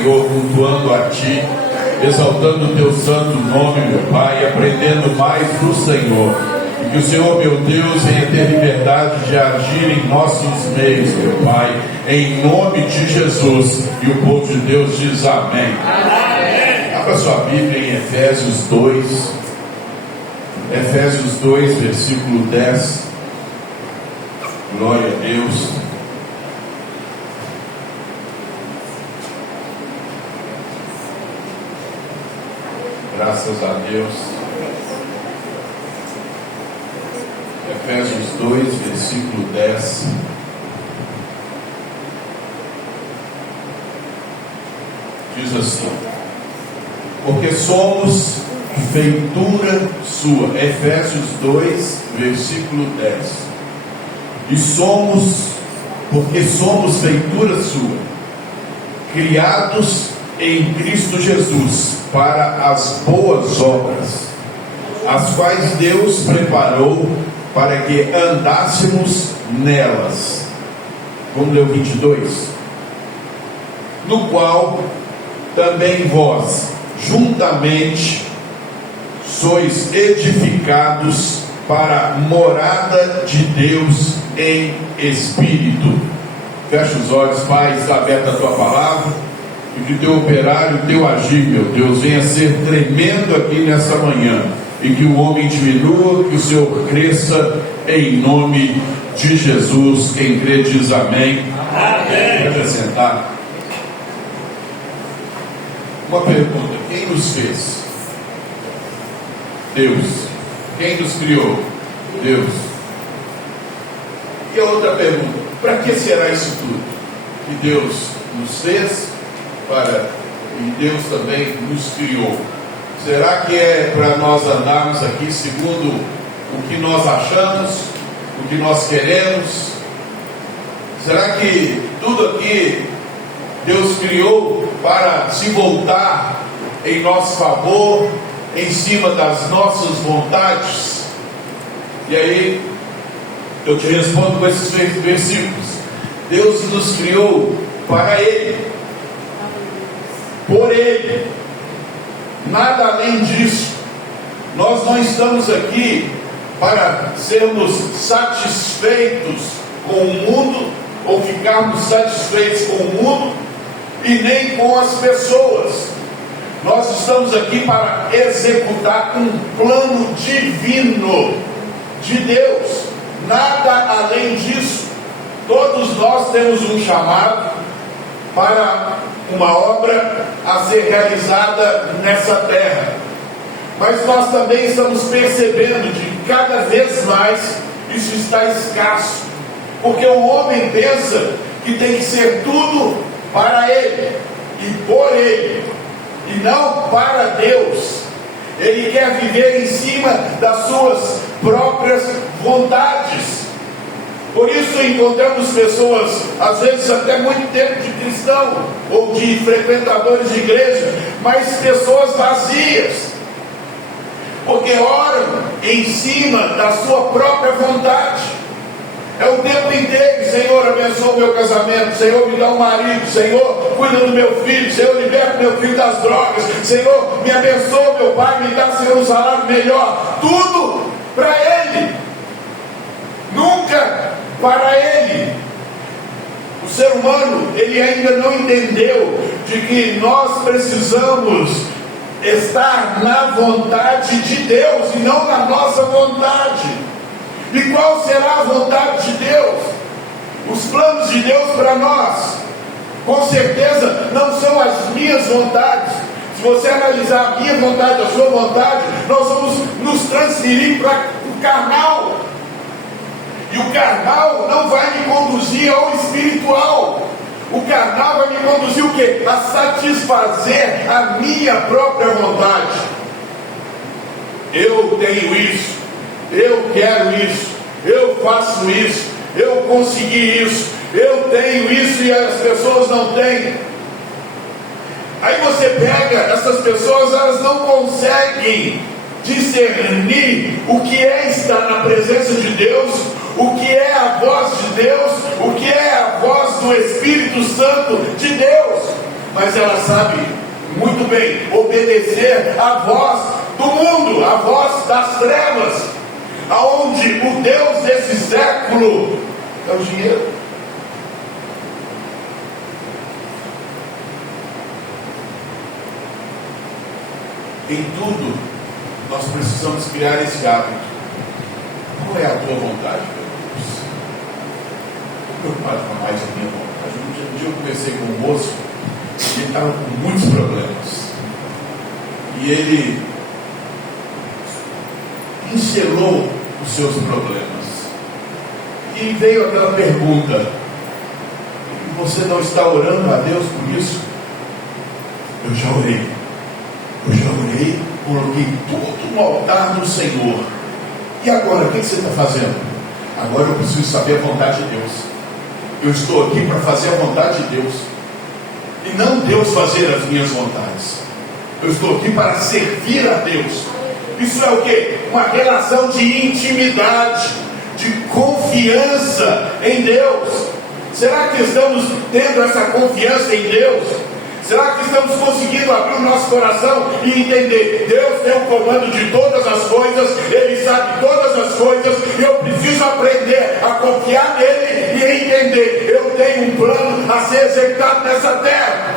Senhor, cultuando a Ti, exaltando o Teu santo nome, meu Pai, aprendendo mais do Senhor. E que o Senhor, meu Deus, venha ter liberdade de agir em nossos meios, meu Pai, em nome de Jesus. E o povo de Deus diz amém. Abra sua Bíblia em Efésios 2. Efésios 2, versículo 10. Glória a Deus. Graças a Deus. Efésios 2, versículo 10. Diz assim: porque somos feitura sua. Efésios 2, versículo 10. E porque somos feitura sua, criados em Cristo Jesus, para as boas obras, as quais Deus preparou para que andássemos nelas. Vamos ler o 22. No qual também vós, juntamente, sois edificados para a morada de Deus em Espírito. Fecha os olhos, Pai, está aberta a Tua palavra, e que o Teu operário, o Teu agir, meu Deus, venha ser tremendo aqui nessa manhã, e que o homem diminua, que o Senhor cresça, em nome de Jesus. Quem crê diz amém. Amém. Pode sentar. Uma pergunta: quem nos fez? Deus. Quem nos criou? Deus. E a outra pergunta: para que será isso tudo? Que Deus nos fez e Deus também nos criou. Será que é para nós andarmos aqui segundo o que nós achamos, o que nós queremos? Será que tudo aqui Deus criou para se voltar em nosso favor, em cima das nossas vontades? E aí eu te respondo com esses versículos. Deus nos criou para Ele, por Ele, nada além disso. Nós não estamos aqui para sermos satisfeitos com o mundo, ou ficarmos satisfeitos com o mundo, e nem com as pessoas. Nós estamos aqui para executar um plano divino de Deus, nada além disso. Todos nós temos um chamado para uma obra a ser realizada nessa terra, mas nós também estamos percebendo de cada vez mais isso está escasso, porque o homem pensa que tem que ser tudo para ele e por ele, e não para Deus. Ele quer viver em cima das suas próprias vontades. Por isso encontramos pessoas, às vezes até muito tempo de cristão, ou de frequentadores de igreja, mas pessoas vazias, porque oram em cima da sua própria vontade. É o tempo inteiro: Senhor, abençoa o meu casamento, Senhor, me dá um marido, Senhor, cuida do meu filho, Senhor, liberta meu filho das drogas, Senhor, me abençoa meu pai, me dá, Senhor, um salário melhor. Tudo para Ele, nunca para Ele. O ser humano, ele ainda não entendeu de que nós precisamos estar na vontade de Deus e não na nossa vontade. E qual será a vontade de Deus? Os planos de Deus para nós, com certeza, não são as minhas vontades. Se você analisar a minha vontade, a sua vontade, nós vamos nos transferir para o carnal. E o carnal não vai me conduzir ao espiritual. O carnal vai me conduzir o quê? A satisfazer a minha própria vontade. Eu tenho isso, eu quero isso, eu faço isso, eu consegui isso, eu tenho isso e as pessoas não têm. Aí você pega essas pessoas, elas não conseguem discernir o que é estar na presença de Deus, o que é a voz de Deus, o que é a voz do Espírito Santo de Deus. mas ela sabe muito bem obedecer à voz do mundo, à voz das trevas, aonde o Deus desse século é o dinheiro. Em tudo, nós precisamos criar esse hábito. Qual é a tua vontade, meu Deus? Estou preocupado com mais a minha vontade. Um dia eu conversei com um moço, ele estava com muitos problemas. E ele pincelou os seus problemas. E veio aquela pergunta: você não está orando a Deus por isso? Eu já orei. Coloquei tudo no altar do Senhor. E agora, o que você está fazendo? Agora eu preciso saber a vontade de Deus. Eu estou aqui para fazer a vontade de Deus, e não Deus fazer as minhas vontades. Eu estou aqui para servir a Deus. Isso é o quê? Uma relação de intimidade, de confiança em Deus. Será que estamos tendo essa confiança em Deus? Será que estamos conseguindo abrir o nosso coração e entender? Deus tem o comando de todas as coisas, Ele sabe todas as coisas, e eu preciso aprender a confiar nele e entender: eu tenho um plano a ser executado nessa terra.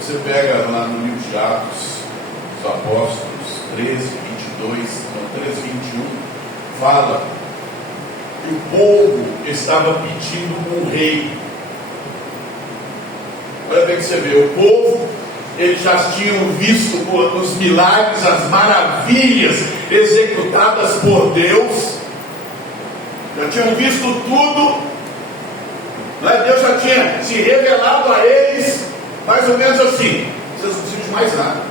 Você pega lá no livro de Atos dos Apóstolos 13, 21, fala que o povo estava pedindo um rei. Olha bem que você vê, o povo, eles já tinham visto os milagres, as maravilhas executadas por Deus, já tinham visto tudo, né? Deus já tinha se revelado a eles, mais ou menos assim: vocês não precisam de mais nada,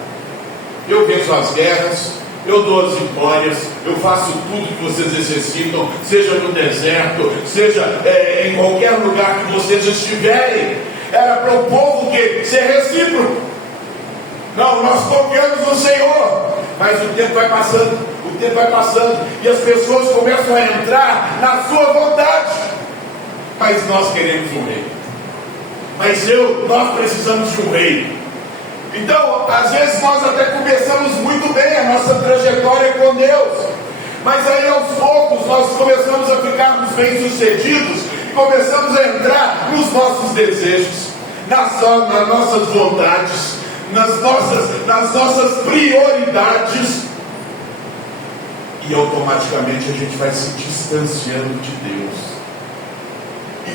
eu venço as guerras, eu dou as vitórias, eu faço tudo que vocês necessitam, seja no deserto, seja em qualquer lugar que vocês estiverem. Era para o povo que ser recíproco. Não, nós confiamos no Senhor. Mas o tempo vai passando, e as pessoas começam a entrar na sua vontade. Mas nós queremos um rei. Nós precisamos de um rei. Então, às vezes nós até começamos muito bem a nossa trajetória com Deus, mas aí aos poucos nós começamos a ficarmos bem-sucedidos e começamos a entrar nos nossos desejos, nas nossas vontades, nas nossas prioridades, e automaticamente a gente vai se distanciando de Deus.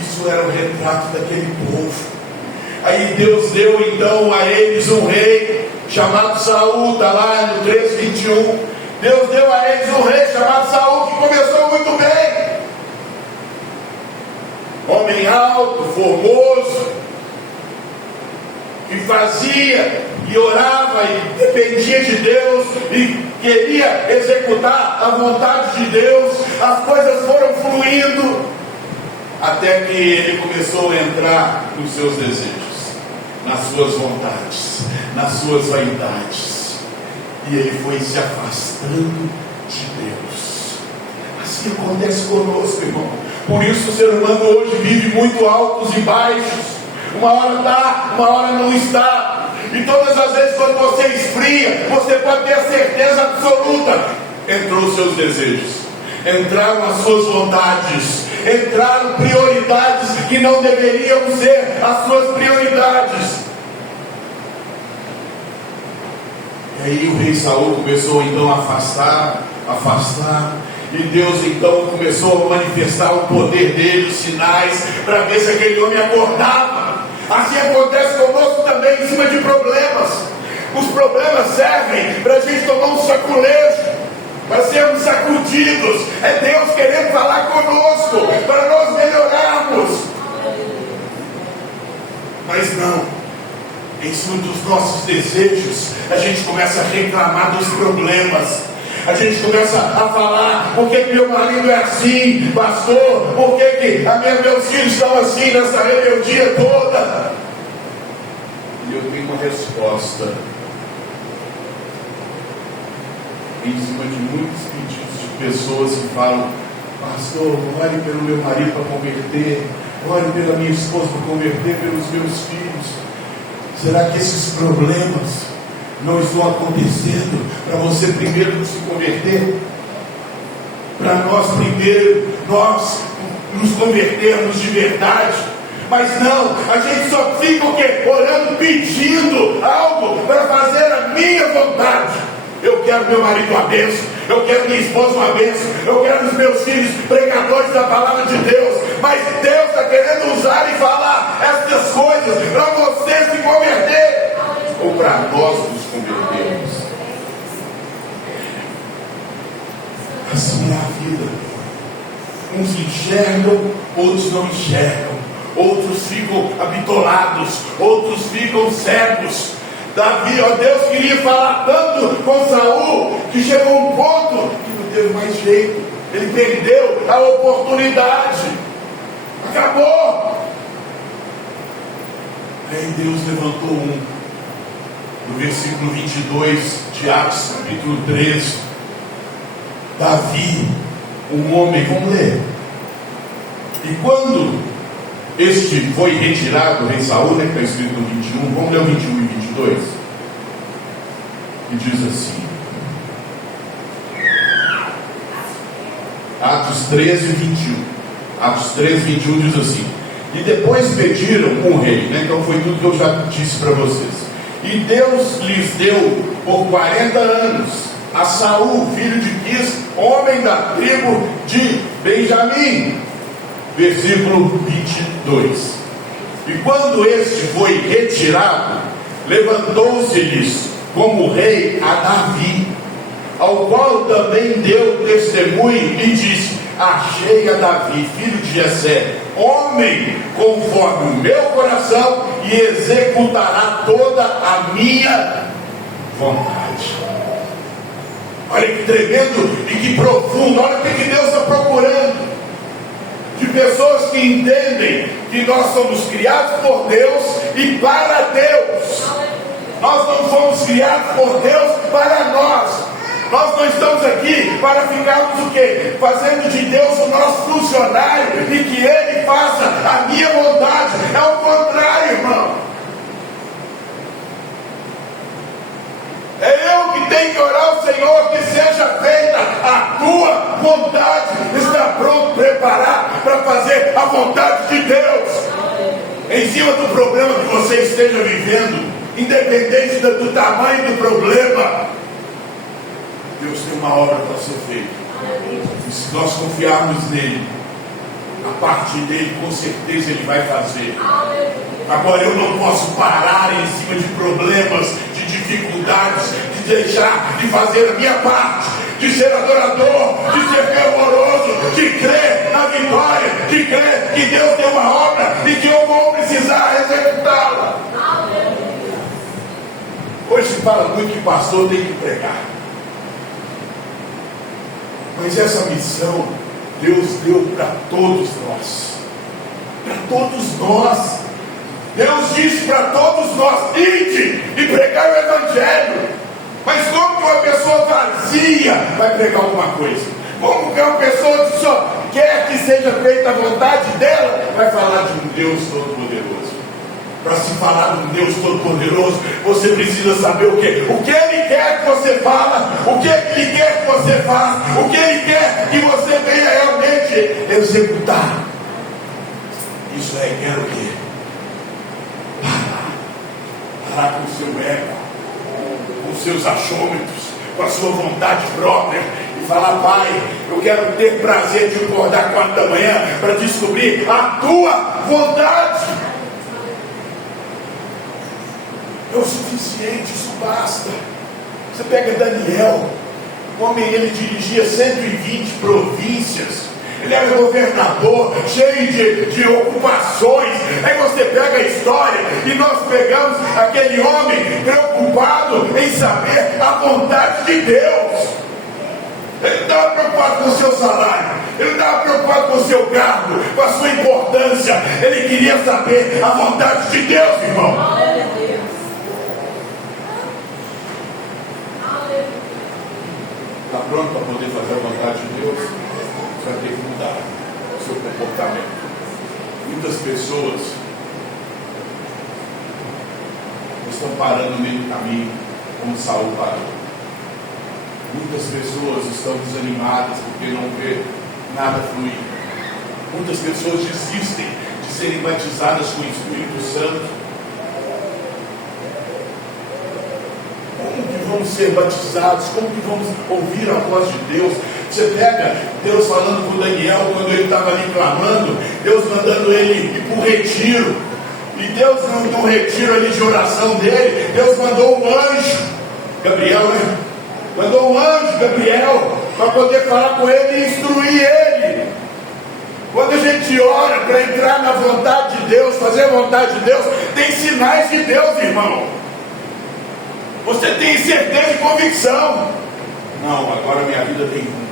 Isso era o retrato daquele povo. Aí Deus deu então a eles um rei chamado Saul, está lá no 3:21. Deus deu a eles um rei chamado Saul, que começou muito bem. Homem alto, formoso, que fazia e orava e dependia de Deus e queria executar a vontade de Deus. As coisas foram fluindo até que ele começou a entrar nos seus desejos, nas suas vontades, nas suas vaidades, e ele foi se afastando de Deus. Assim acontece conosco, irmão. Por isso o ser humano hoje vive muito altos e baixos. Uma hora está, uma hora não está. E todas as vezes quando você esfria, você pode ter a certeza absoluta: entrou os seus desejos, entraram as suas vontades, entraram prioridades que não deveriam ser as suas prioridades. E aí o rei Saul começou então a afastar, e Deus então começou a manifestar o poder dele, os sinais, para ver se aquele homem acordava. Assim acontece conosco também em cima de problemas. Os problemas servem para a gente tomar um saculejo, para sermos sacudidos. É Deus querendo falar conosco, para nós melhorarmos. Mas não, em cima dos nossos desejos, a gente começa a reclamar dos problemas. A gente começa a falar: por que meu marido é assim, pastor? Por que meus filhos estão assim, nessa rebeldia toda? E eu tenho uma resposta. Em cima de muitos pedidos de pessoas que falam: pastor, ore pelo meu marido para converter. ore pela minha esposa para converter, pelos meus filhos. Será que esses problemas não estão acontecendo para você primeiro se converter? Para nós primeiro, nós nos convertermos de verdade. Mas não, a gente só fica o quê? Orando, pedindo algo para fazer a minha vontade. Eu quero meu marido uma bênção, eu quero minha esposa uma bênção, eu quero os meus filhos pregadores da palavra de Deus. Mas Deus está querendo usar e falar essas coisas para você se converter, ou para nós nos convertermos. Assim é a vida. Uns enxergam, outros não enxergam. Outros ficam habitolados, outros ficam cegos. Davi, ó, Deus queria falar tanto com Saul, que chegou um ponto que não teve mais jeito. Ele perdeu a oportunidade. Acabou. Aí Deus levantou um. No versículo 22 de Atos, capítulo 13. Davi, um homem, vamos ler. E quando este foi retirado, o rei Saul, né, que está escrito no 21, vamos ler o 21 e 22, e diz assim, Atos 13, 21, Atos 13, 21 diz assim, e depois pediram um rei, né, então foi tudo que eu já disse para vocês, e Deus lhes deu por 40 anos a Saul, filho de Quis, homem da tribo de Benjamim. Versículo 22. E quando este foi retirado, levantou-se-lhes como rei a Davi, ao qual também deu testemunho e disse, achei a Davi, filho de Jessé, homem conforme o meu coração, e executará toda a minha vontade. Olha que tremendo e que profundo. Olha o que Deus está procurando. De pessoas que entendem que nós somos criados por Deus e para Deus. Nós não fomos criados por Deus para nós. Nós não estamos aqui para ficarmos o quê? Fazendo de Deus o nosso funcionário e que Ele faça a minha vontade. É o contrário, irmão. É eu que tenho que orar ao Senhor que seja feita a tua vontade. Está pronto, preparado para fazer a vontade de Deus. Em cima do problema que você esteja vivendo, independente do tamanho do problema, Deus tem uma obra para ser feita. E se nós confiarmos nele, a parte dele, com certeza ele vai fazer. Agora eu não posso parar em cima de problemas, de dificuldades, de deixar de fazer a minha parte, de ser adorador, de ser fervoroso, de crer na vitória, de crer que Deus tem uma obra e que eu vou precisar executá-la. Hoje se fala muito que pastor tem que pregar, mas essa missão Deus deu para todos nós. Para todos nós. Deus disse para todos nós: ide e pregar o Evangelho. Mas como que uma pessoa vazia vai pregar alguma coisa? Como que uma pessoa que só quer que seja feita a vontade dela vai falar de um Deus Todo-Poderoso? Para se falar de um Deus Todo-Poderoso, você precisa saber o quê? O que Ele quer que você fala, o que Ele quer que você faça, o que Ele quer que você venha realmente executar. Isso é, quer o quê? Parar com o seu ego, com os seus achômetros, com a sua vontade própria e falar: Pai, eu quero ter prazer de acordar 4 da manhã para descobrir a tua vontade. É o suficiente, isso basta. Você pega Daniel, o homem, ele dirigia 120 províncias, ele era governador, cheio de ocupações. Aí você pega a história e nós pegamos aquele homem preocupado em saber a vontade de Deus. Ele não estava preocupado com o seu salário, ele não estava preocupado com o seu cargo, com a sua importância. Ele queria saber a vontade de Deus, irmão. Está pronto para poder fazer a vontade de Deus? Você vai ter que mudar o seu comportamento. Muitas pessoas estão parando no meio do caminho, como Saul parou. Muitas pessoas estão desanimadas porque não vê nada fluir. Muitas pessoas desistem de serem batizadas com o Espírito Santo. Como que vamos ser batizados? Como que vamos ouvir a voz de Deus? Você pega Deus falando com Daniel quando ele estava ali clamando, Deus mandando ele ir para o retiro. E Deus, no retiro ali de oração dele, Deus mandou um anjo, Gabriel, né? Mandou um anjo, Gabriel, para poder falar com ele e instruir ele. Quando a gente ora para entrar na vontade de Deus, fazer a vontade de Deus, tem sinais de Deus, irmão. Você tem certeza e convicção. Não, agora minha vida tem rumo.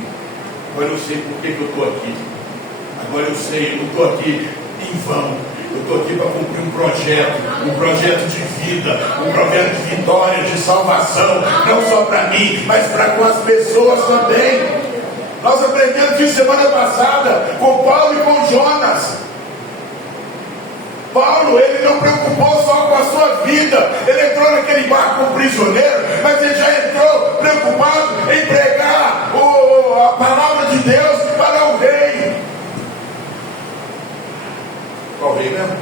Agora eu sei por que eu estou aqui. Agora eu sei, eu não estou aqui em vão. Eu estou aqui para cumprir um projeto de vida, um projeto de vitória, de salvação, não só para mim, mas para com as pessoas também. Nós aprendemos isso semana passada com Paulo e com Jonas. Paulo, ele não preocupou só com a sua vida, ele entrou naquele barco como prisioneiro, mas ele já entrou preocupado em pregar a palavra de Deus para o rei. Qual rei mesmo?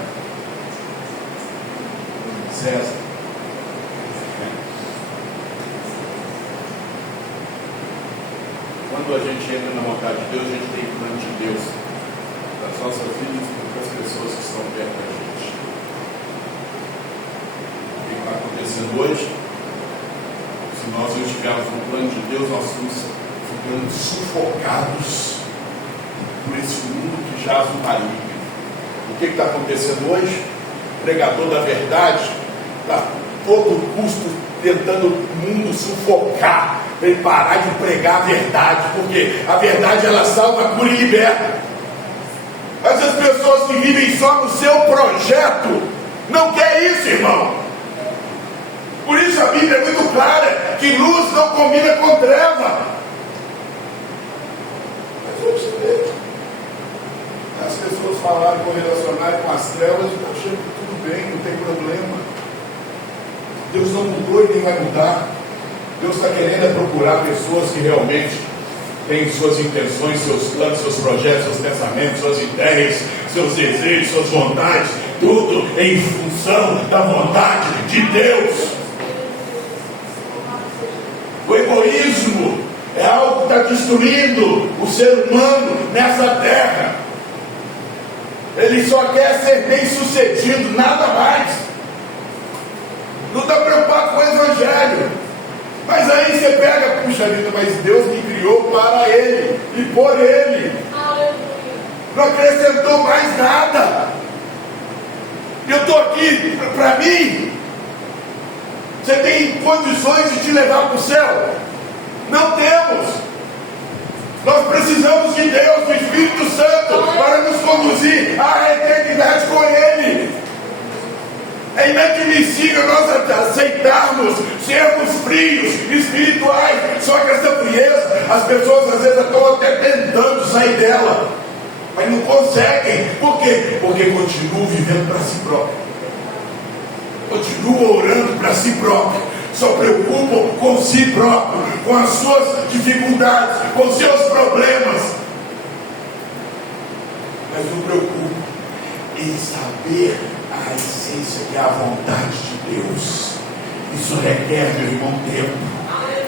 César. Quando a gente entra na vontade de Deus, a gente tem o plano de Deus para as nossas vidas e para as pessoas que estão perto da gente. O que está acontecendo hoje? Se nós não estivermos no plano de Deus, nós estamos ficando sufocados por esse mundo que jaz no maligno. O que está acontecendo hoje? O pregador da verdade está a todo custo tentando o mundo sufocar, para ele parar de pregar a verdade, porque a verdade ela salva, cura e liberta. Mas as pessoas que vivem só no seu projeto não querem isso, irmão. Por isso a Bíblia é muito clara que luz não combina com treva. Mas vamos ver. As pessoas falaram, correlacionaram com as trevas, e achando que tudo bem, não tem problema. Deus não mudou e nem vai mudar. Deus está querendo procurar pessoas que realmente têm suas intenções, seus planos, seus projetos, seus pensamentos, suas ideias, seus desejos, suas vontades, tudo em função da vontade de Deus. O egoísmo é algo que está destruindo o ser humano nessa terra. Ele só quer ser bem sucedido, nada mais. Não está preocupado com o Evangelho. Mas aí você pega, puxa vida, mas Deus me criou para Ele e por Ele. Não acrescentou mais nada. Eu estou aqui para mim. Você tem condições de te levar para o céu? Não temos. Nós precisamos de Deus, do Espírito Santo, para nos conduzir à eternidade com Ele. É inadmissível nós aceitarmos, sermos frios, espirituais. Só que essa frieza, as pessoas às vezes estão até tentando sair dela, mas não conseguem. Por quê? Porque continuam vivendo para si próprio, continuam orando para si próprio, só preocupam com si próprio, com as suas dificuldades, com seus problemas, mas não preocupam em saber a essência que é a vontade de Deus. Isso requer, meu irmão, tempo,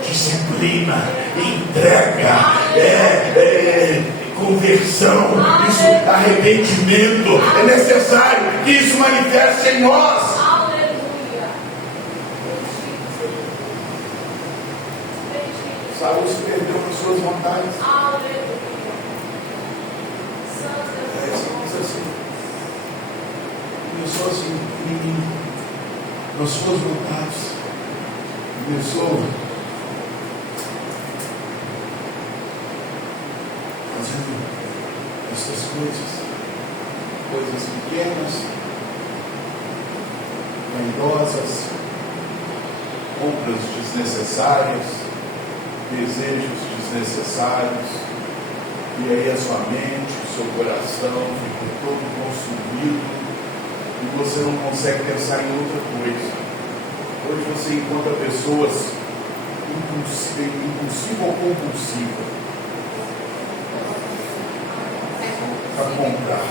disciplina, entrega, conversão, isso, arrependimento. É necessário que isso manifeste em nós. Saúl se perdeu nas suas vontades. Começou assim, nas suas vontades, começou fazendo essas coisas pequenas, vaidosas, compras desnecessárias, desejos desnecessários, E aí a sua mente, o seu coração fica todo consumido e você não consegue pensar em outra coisa. Hoje você encontra pessoas impulsiva ou compulsiva para comprar,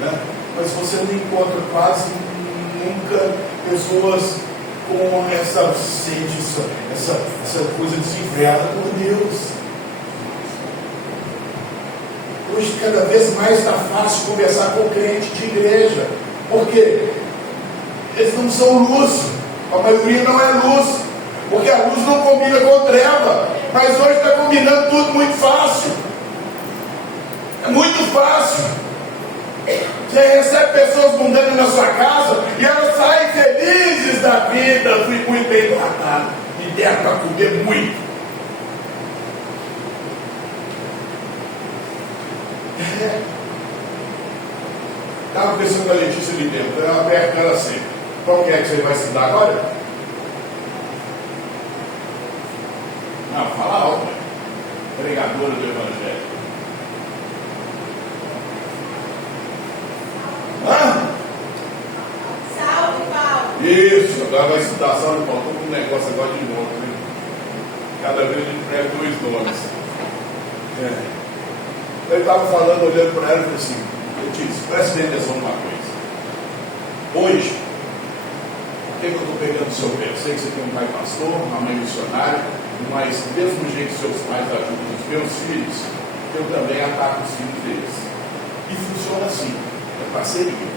né? Mas você não encontra quase nunca pessoas com essa sede, essa coisa desenfreada por Deus. Hoje cada vez mais está fácil conversar com crente de igreja, porque eles não são luz, a maioria não é luz, porque a luz não combina com treva, mas hoje está combinando tudo muito fácil, é muito fácil. Você recebe pessoas mundanas na sua casa e elas saem felizes da vida. Fui muito bem tratado, me deram para comer muito. Estava conversando com a Letícia de tempo, eu aperto ela assim: qual que é que você vai estudar agora? Não, fala alto, pregadora do Evangelho. Salve, Paulo. Isso, agora vai estudar Salve Paulo. Estou com um negócio agora de novo, né? Cada vez a gente prega 2 nomes. Eu estava falando, olhando para ela e falei assim: Letícia, presta atenção numa coisa. Hoje, por que eu estou pegando o seu pé? Eu sei que você tem um pai pastor, uma mãe missionária, mas do mesmo jeito que seus pais ajudam os meus filhos, eu também ataco os filhos deles. E funciona assim, é parceria,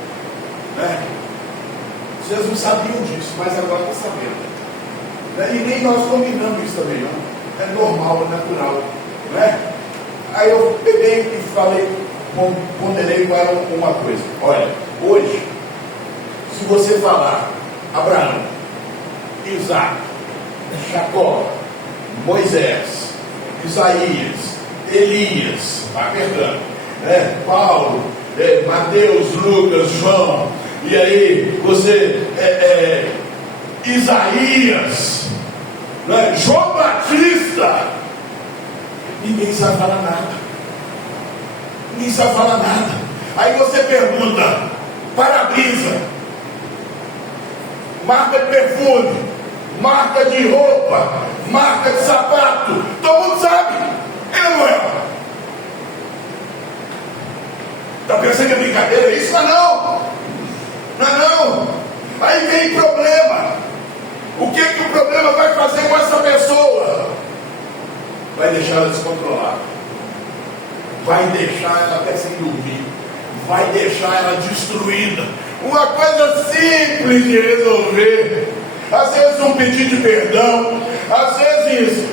né? Vocês não sabiam disso, mas agora estão sabendo, né? E nem nós combinamos isso também, não. É normal, é natural, né? Aí eu peguei e falei, ponderei com ela uma coisa: olha, hoje, se você falar Abraão, Isaac, Jacó, Moisés, Isaías, Elias, Paulo, Mateus, Lucas, João, e aí você, Isaías, né? João Batista, ninguém sabe falar nada. Ninguém sabe falar nada. Aí você pergunta: para-brisa, marca de perfume, marca de roupa, marca de sapato, todo mundo sabe. Ele não é. Está pensando que é brincadeira isso? Não. Aí vem problema. O que o problema vai fazer com essa pessoa? Vai deixar ela descontrolada, vai deixar ela até sem dormir, vai deixar ela destruída. Uma coisa simples de resolver. Às vezes um pedido de perdão, às vezes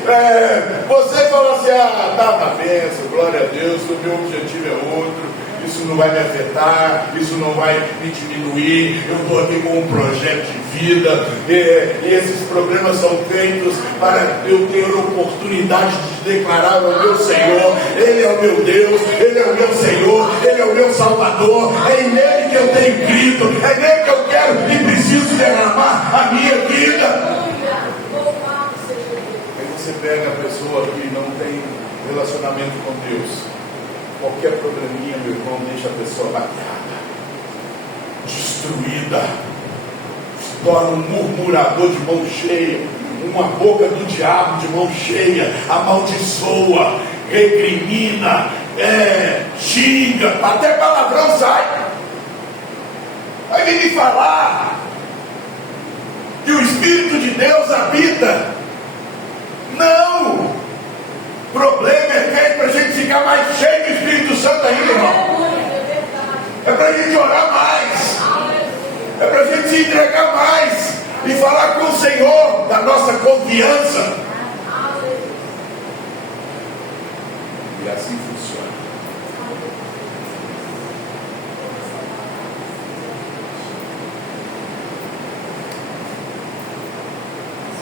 você fala assim: tá na bênção, glória a Deus, o meu objetivo é outro, isso não vai me afetar, isso não vai me diminuir, eu estou aqui com um projeto de vida, e esses problemas são feitos para eu ter a oportunidade de declarar ao meu Senhor: Ele é o meu Deus, Ele é o meu Senhor, Ele é o meu Salvador, é nele que eu tenho crido, é nele que eu quero e preciso derramar a minha vida. Aí você pega a pessoa que não tem relacionamento com Deus, qualquer probleminha, meu irmão, deixa a pessoa bateada, destruída, se torna um murmurador de mão cheia, uma boca do diabo de mão cheia, amaldiçoa, recrimina, xinga, até palavrão sai. Aí vem me falar que o Espírito de Deus habita. Não! O problema é feito para a gente ficar mais cheio do Espírito Santo ainda, irmão. É para a gente orar mais, é para a gente se entregar mais e falar com o Senhor da nossa confiança. E assim funciona.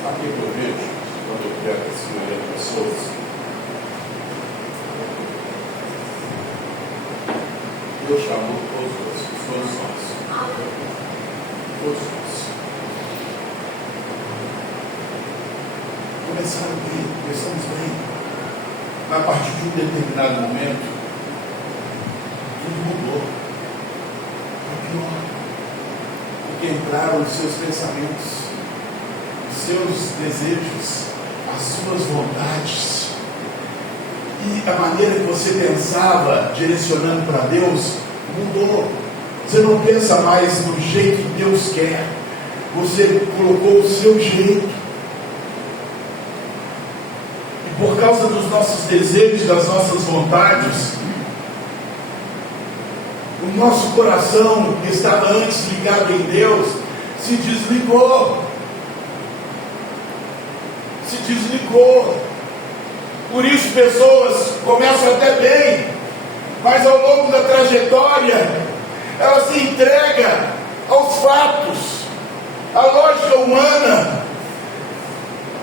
Sabe o que eu vejo quando eu pego assim, olhando pessoas? Deus chamou todos nós. Todos nós. Começamos bem. Mas a partir de um determinado momento, tudo mudou. É pior. Porque entraram os seus pensamentos, os seus desejos, as suas vontades. E a maneira que você pensava, direcionando para Deus, mudou. Você não pensa mais no jeito que Deus quer. Você colocou o seu jeito. E por causa dos nossos desejos, das nossas vontades, o nosso coração, que estava antes ligado em Deus, se desligou. Se desligou. Por isso pessoas começam até bem, mas ao longo da trajetória, ela se entrega aos fatos, à lógica humana,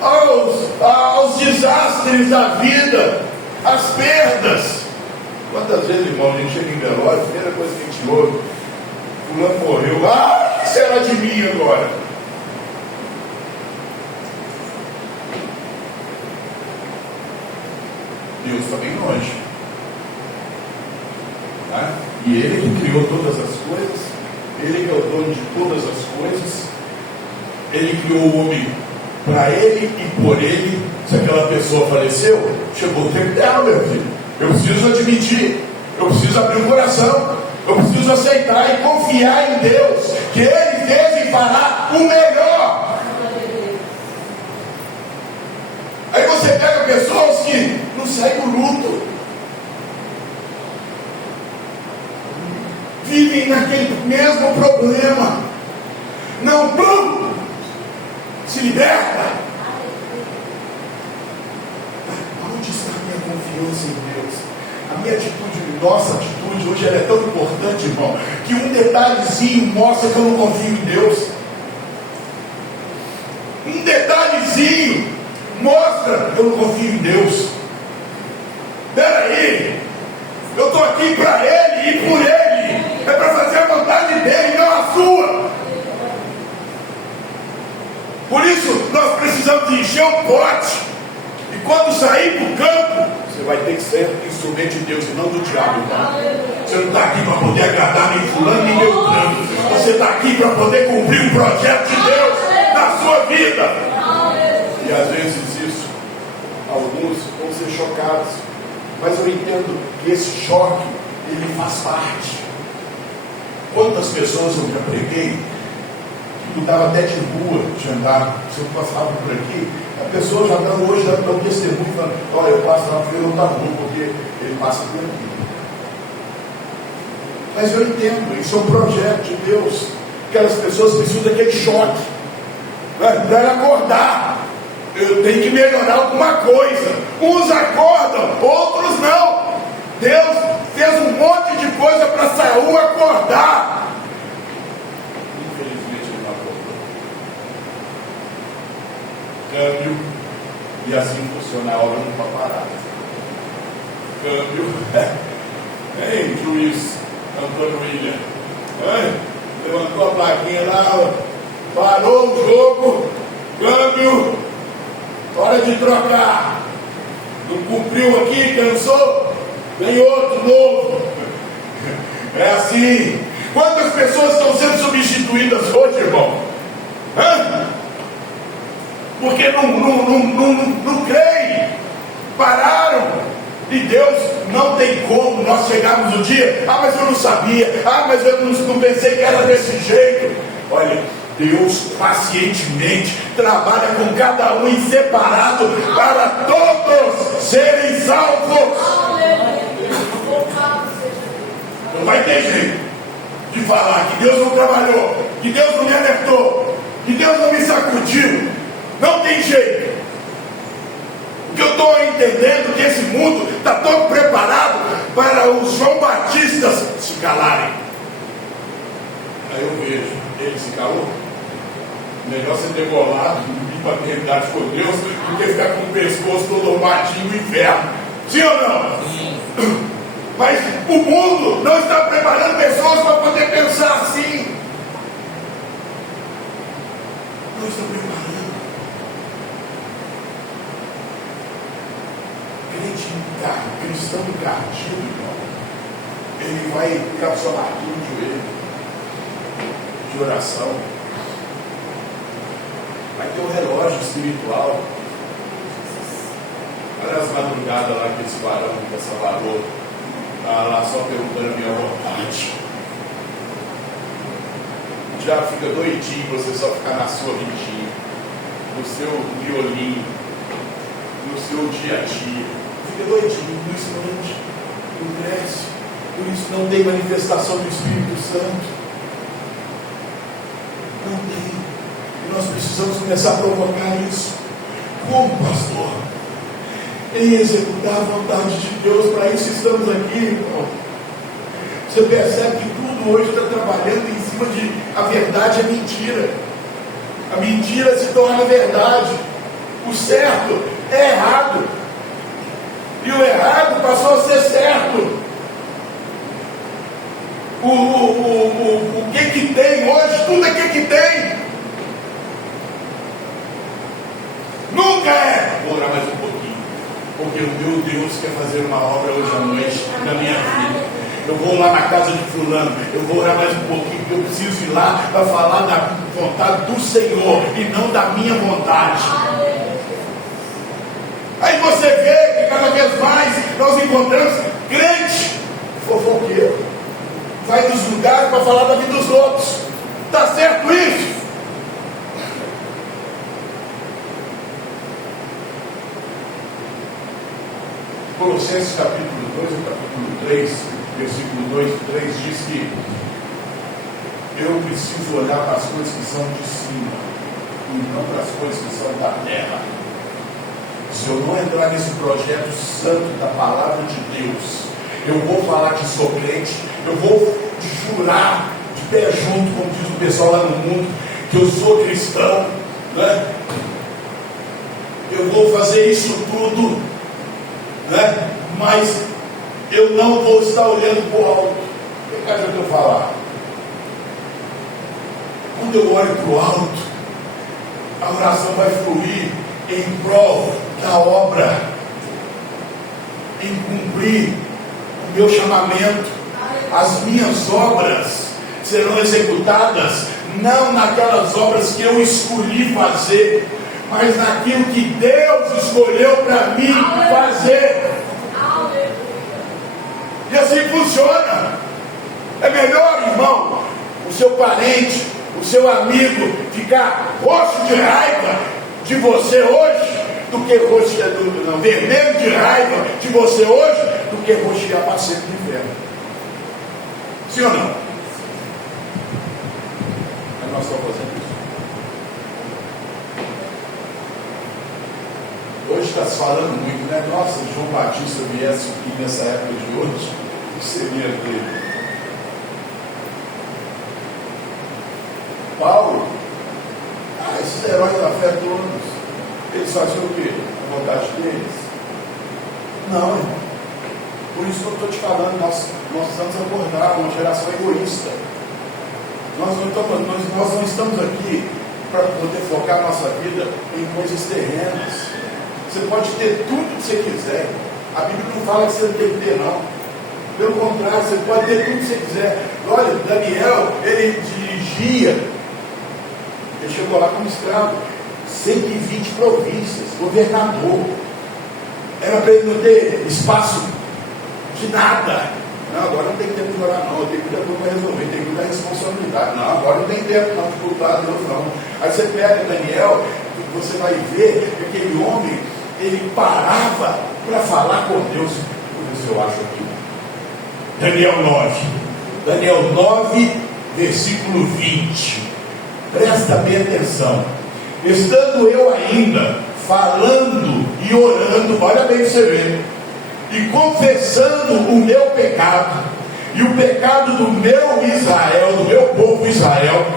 aos desastres da vida, às perdas. Quantas vezes, irmão, a gente chega em velório, a primeira coisa que a gente ouve, fulano morreu, o que será de mim agora? Deus está bem longe, tá? E Ele que criou todas as coisas, Ele que é o dono de todas as coisas, Ele criou o homem para Ele e por Ele. Se aquela pessoa faleceu, chegou o tempo dela, meu filho. Eu preciso admitir, eu preciso abrir o coração, eu preciso aceitar e confiar em Deus, que Ele fez e fará o melhor. Aí você pega pessoas que não seguem o luto, vivem naquele mesmo problema, não se liberta. Onde está a minha confiança em Deus? A minha atitude, nossa atitude hoje ela é tão importante, irmão, que um detalhezinho mostra que eu não confio em Deus. Um detalhezinho mostra que eu não confio em Deus. Espera aí, eu estou aqui para Ele e por Ele, é para fazer a vontade dEle, não a sua. Por isso nós precisamos encher o pote, e quando sair para o campo, você vai ter que ser instrumento de Deus e não do diabo, tá? Você não está aqui para poder agradar nem fulano nem beltrano, você está aqui para poder cumprir um projeto de Deus na sua vida. E às vezes isso, alguns vão ser chocados, mas eu entendo que esse choque, ele faz parte. Quantas pessoas eu já preguei, que estava até de rua, de andar, se eu passava por aqui, a pessoa já dando hoje, dando um testemunho, falando, olha, eu passo lá porque eu não está bom, porque ele passa por aqui. Mas eu entendo, isso é um projeto de Deus. Aquelas pessoas precisam daquele choque, para ela acordar. Eu tenho que melhorar alguma coisa. Uns acordam, outros não. Deus fez um monte de coisa para Saul acordar. Infelizmente ele não acordou. Câmbio. E assim funciona a obra não está parada. Câmbio. Ei, juiz Antônio William, levantou a plaquinha lá, parou o jogo, câmbio, hora de trocar. Não cumpriu aqui, cansou, vem outro novo. É assim. Quantas pessoas estão sendo substituídas hoje, irmão? Porque não creem, pararam. E Deus não tem como nós chegarmos no dia, mas eu não sabia, mas eu não pensei que era desse jeito. Olha, Deus pacientemente trabalha com cada um em separado para todos serem salvos. Não vai ter jeito de falar que Deus não trabalhou, que Deus não me alertou, que Deus não me sacudiu. Não tem jeito. Porque eu estou entendendo que esse mundo está todo preparado para os João Batistas se calarem. Aí eu vejo, ele se calou. Melhor ser degolado e ir para a eternidade com Deus do que ficar com o pescoço todo armadinho no inferno. Sim ou não? Sim. Mas o mundo não está preparando pessoas para poder pensar assim. Não está preparando. estando encardido, irmão, ele vai ficar só marquinho no joelho de oração. Vai ter um relógio espiritual. Olha as madrugadas lá que esse varão que essa valor está lá só perguntando a minha vontade. O diabo fica doidinho você só ficar na sua vidinha, no seu violinho, no seu dia a dia. Fica doidinho, por isso não cresce, por isso não tem manifestação do Espírito Santo. Não tem. E nós precisamos começar a provocar isso. Como, pastor? Em executar a vontade de Deus. Para isso estamos aqui, irmão. Você percebe que tudo hoje está trabalhando em cima de a verdade é mentira. A mentira se torna verdade. O certo é errado. E o errado passou a ser certo. O que tem hoje, tudo é que tem. Nunca é. Vou orar mais um pouquinho, porque o meu Deus quer fazer uma obra hoje à noite na minha vida. Eu vou lá na casa de fulano, eu vou orar mais um pouquinho, porque eu preciso ir lá para falar da vontade do Senhor e não da minha vontade. Aí você vê que cada vez mais nós encontramos crente fofoqueiro, vai dos lugares para falar da vida dos outros. Está certo isso? Colossenses capítulo 2 e capítulo 3, versículo 2 e 3 diz que eu preciso olhar para as coisas que são de cima e não para as coisas que são da terra. Se eu não entrar nesse projeto santo da palavra de Deus, eu vou falar que sou crente, eu vou jurar de pé junto, como diz o pessoal lá no mundo, que eu sou cristão, né? Eu vou fazer isso tudo, né? Mas eu não vou estar olhando para o alto. O que adianta eu falar? Quando eu olho para o alto, a oração vai fluir em prol da obra, em cumprir o meu chamamento. As minhas obras serão executadas não naquelas obras que eu escolhi fazer, mas naquilo que Deus escolheu para mim fazer. E assim funciona. É melhor, irmão, o seu parente, o seu amigo ficar roxo de raiva de você hoje do que vermelho de raiva de você hoje do que roxear para sempre no inferno. Sim ou não? Mas nós estamos fazendo isso. Hoje está se falando muito, né? Nossa, se João Batista viesse aqui nessa época de hoje, o que seria dele? Paulo, esses heróis da fé todos, eles faziam o quê? A vontade deles? Não, irmão. Por isso que eu estou te falando, nós precisamos abordar uma geração egoísta. Nós não estamos aqui para poder focar nossa vida em coisas terrenas. Você pode ter tudo que você quiser. A Bíblia não fala que você não tem que ter, não. Pelo contrário, você pode ter tudo que você quiser. Olha, Daniel, ele dirigia, ele chegou lá como escravo, 120 províncias, governador. Era para ele não ter espaço de nada. Não, agora não tem tempo de orar, não. Eu tenho muita coisa para resolver, tem muita responsabilidade. Não, agora não tem tempo não de culpar a Deus, não. Aí você pega Daniel, você vai ver que aquele homem, ele parava para falar com Deus. Por isso eu acho aqui. Daniel 9. Daniel 9, versículo 20. Presta bem atenção. Estando eu ainda falando e orando, olha bem você vê, e confessando o meu pecado e o pecado do meu Israel, do meu povo Israel,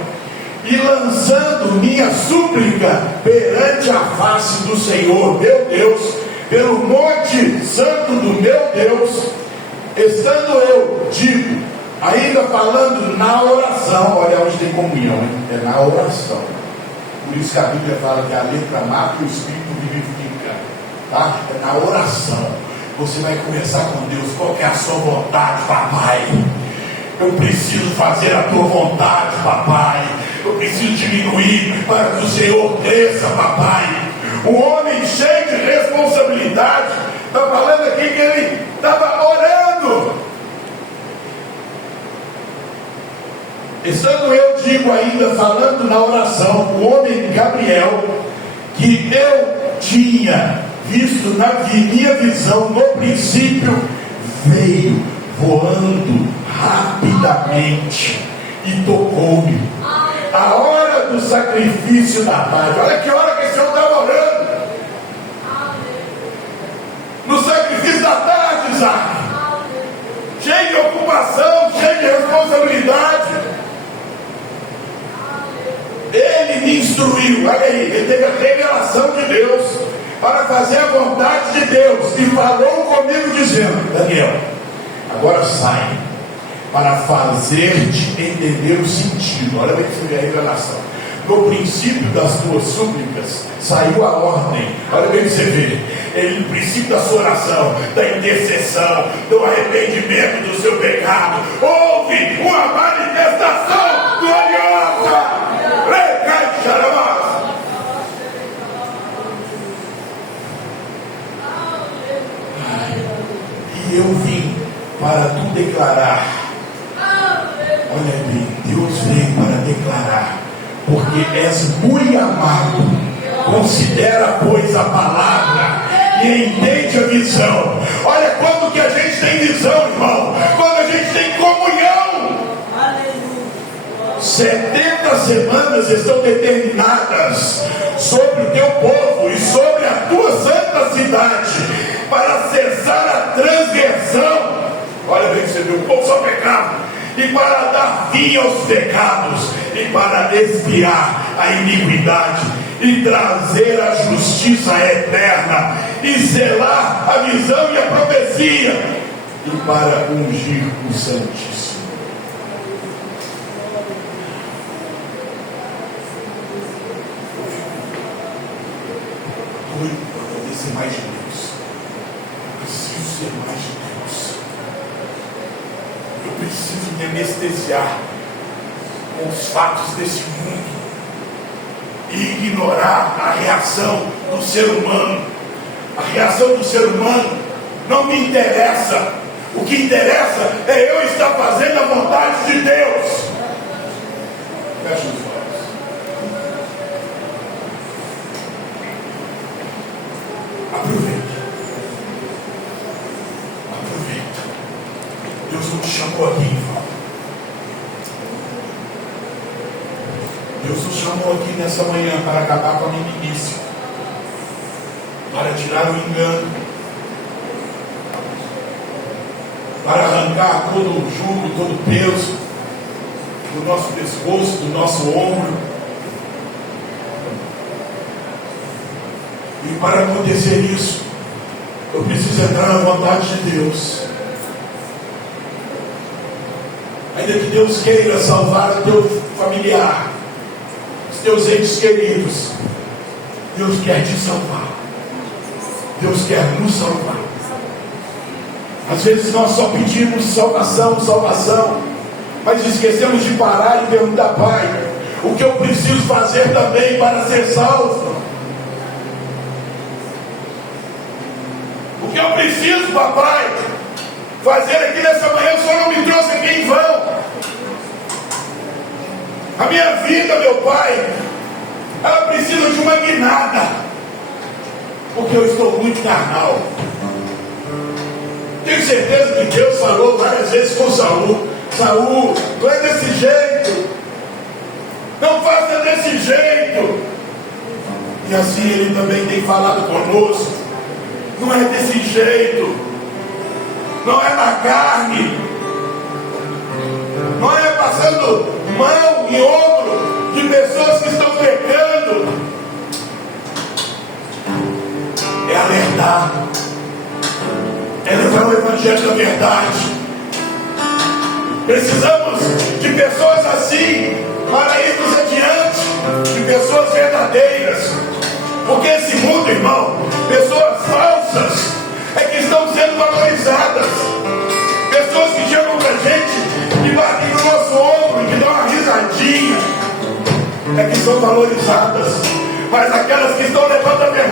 e lançando minha súplica perante a face do Senhor meu Deus, pelo monte santo do meu Deus, estando eu, digo, ainda falando na oração, olha onde tem comunhão, hein? É na oração. Por isso que a Bíblia fala que a letra mata e o Espírito vivifica, tá? É na oração. Você vai conversar com Deus. Qual que é a sua vontade, papai? Eu preciso fazer a tua vontade, papai. Eu preciso diminuir para que o Senhor cresça, papai. O homem cheio de responsabilidade está falando aqui que ele estava orando. Estando eu, digo ainda, falando na oração, o homem Gabriel, que eu tinha visto na minha visão no princípio, veio voando rapidamente e tocou-me. A hora do sacrifício da tarde. Olha que hora que esse homem estava orando. No sacrifício da tarde, Isaac. Cheio de ocupação, cheio de responsabilidade. Ele me instruiu. Olha aí, ele teve a revelação de Deus para fazer a vontade de Deus. E falou comigo dizendo: Daniel, agora sai para fazer-te entender o sentido. Olha bem que foi a revelação. No princípio das tuas súplicas saiu a ordem. Olha bem que você vê. No princípio da sua oração, da intercessão, do arrependimento do seu pecado, houve uma manifestação gloriosa. Recai de Xaramás. E eu vim para tu declarar. Olha bem, Deus veio para declarar, porque és muito amado. Considera, pois, a palavra e entende a visão. Olha quando que a gente tem visão, irmão. Quando a gente tem comunhão. 70 semanas estão determinadas sobre o teu povo e sobre a tua santa cidade, para cessar a transgressão. Olha bem que você viu, o povo só pecava. E para dar fim aos pecados, e para expiar a iniquidade, e trazer a justiça eterna, e selar a visão e a profecia, e para ungir o Santíssimo. Doido para poder ser mais de Deus. Eu preciso ser mais de Deus. Eu preciso me anestesiar com os fatos desse mundo e ignorar a reação do ser humano. A reação do ser humano não me interessa. O que interessa é eu estar fazendo a vontade de Deus. Fecha os olhos. Aproveita. Deus não te chamou aqui, irmão. Deus nos chamou aqui nessa manhã para acabar com a meninice, para tirar o engano, para arrancar todo o jugo, todo o peso do nosso pescoço, do nosso ombro. E para acontecer isso, eu preciso entrar na vontade de Deus. Ainda que Deus queira salvar o teu familiar, os teus entes queridos, Deus quer te salvar. Deus quer nos salvar. Às vezes nós só pedimos salvação, salvação, mas esquecemos de parar e perguntar: Pai, o que eu preciso fazer também para ser salvo? O que eu preciso, papai, fazer aqui nessa manhã? O Senhor não me trouxe aqui em vão. A minha vida, meu Pai, ela precisa de uma guinada, porque eu estou muito carnal. Tenho certeza que Deus falou várias vezes com Saul: Saul, não é desse jeito, não faça desse jeito. E assim Ele também tem falado conosco: não é desse jeito, não é na carne, não é passando mão e ombro de pessoas que estão pecando, é alertar, é levar o Evangelho da verdade. Precisamos de pessoas assim para irmos adiante, de pessoas verdadeiras, porque esse mundo, irmão, pessoas falsas é que estão sendo são valorizadas, mas aquelas que estão levando a minha